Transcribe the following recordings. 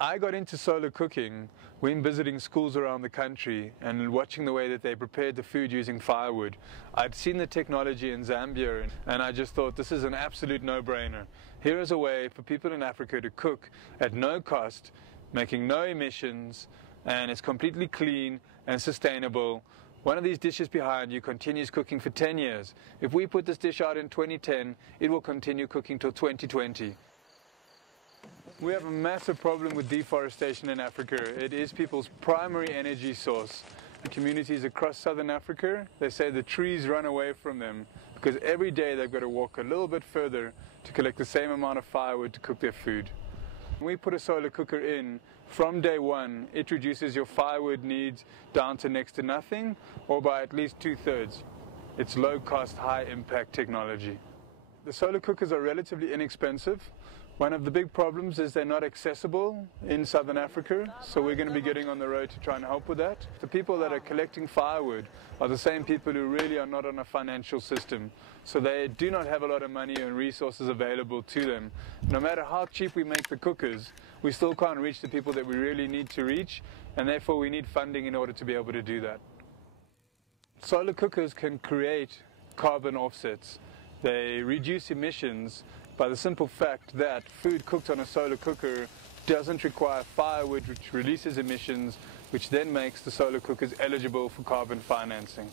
I got into solar cooking when visiting schools around the country and watching the way that they prepared the food using firewood. I'd seen the technology in Zambia and I just thought this is an absolute no-brainer. Here is a way for people in Africa to cook at no cost, making no emissions, and it's completely clean and sustainable. One of these dishes behind you continues cooking for 10 years. If we put this dish out in 2010, it will continue cooking till 2020. We have a massive problem with deforestation in Africa. It is people's primary energy source. In communities across southern Africa, they say the trees run away from them because every day they've got to walk a little bit further to collect the same amount of firewood to cook their food. When we put a solar cooker in, from day one, it reduces your firewood needs down to next to nothing, or by at least 2/3. It's low-cost, high-impact technology. The solar cookers are relatively inexpensive. One of the big problems is they're not accessible in southern Africa, so we're going to be getting on the road to try and help with that. The people that are collecting firewood are the same people who really are not on a financial system, so they do not have a lot of money and resources available to them. No matter how cheap we make the cookers, we still can't reach the people that we really need to reach, and therefore we need funding in order to be able to do that. Solar cookers can create carbon offsets. They reduce emissions by the simple fact that food cooked on a solar cooker doesn't require firewood, which releases emissions, which then makes the solar cookers eligible for carbon financing.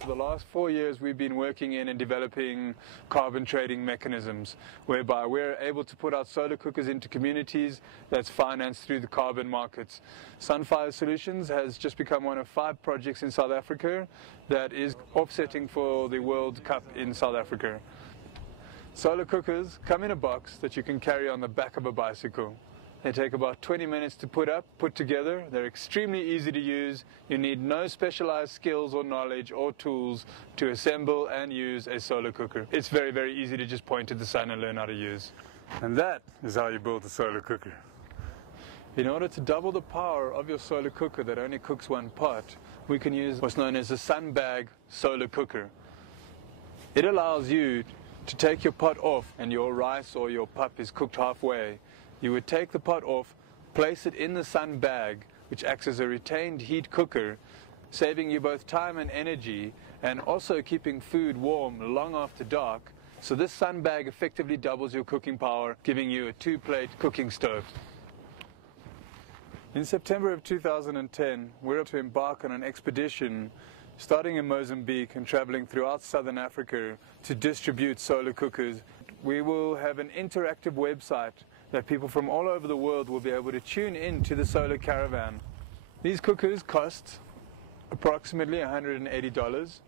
For the last 4 years, we've been working in and developing carbon trading mechanisms, whereby we're able to put our solar cookers into communities that's financed through the carbon markets. Sunfire Solutions has just become one of 5 projects in South Africa that is offsetting for the World Cup in South Africa. Solar cookers come in a box that you can carry on the back of a bicycle. They take about 20 minutes to put together. They're extremely easy to use. You need no specialized skills or knowledge or tools to assemble and use a solar cooker. It's very, very easy to just point at the sun and learn how to use. And that is how you build a solar cooker. In order to double the power of your solar cooker that only cooks one pot, we can use what's known as a sunbag solar cooker. It allows you to take your pot off and your rice or your pup is cooked halfway. You would take the pot off, place it in the sun bag, which acts as a retained heat cooker, saving you both time and energy, and also keeping food warm long after dark. So this sun bag effectively doubles your cooking power, giving you a 2-plate cooking stove. In September of 2010, we're to embark on an expedition starting in Mozambique and traveling throughout southern Africa to distribute solar cookers. We will have an interactive website that people from all over the world will be able to tune in to the solar caravan. These cookers cost approximately $180,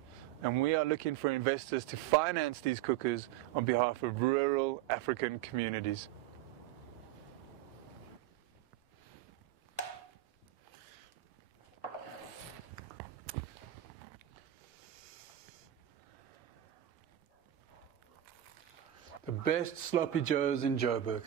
and we are looking for investors to finance these cookers on behalf of rural African communities. The best sloppy joes in Joburg.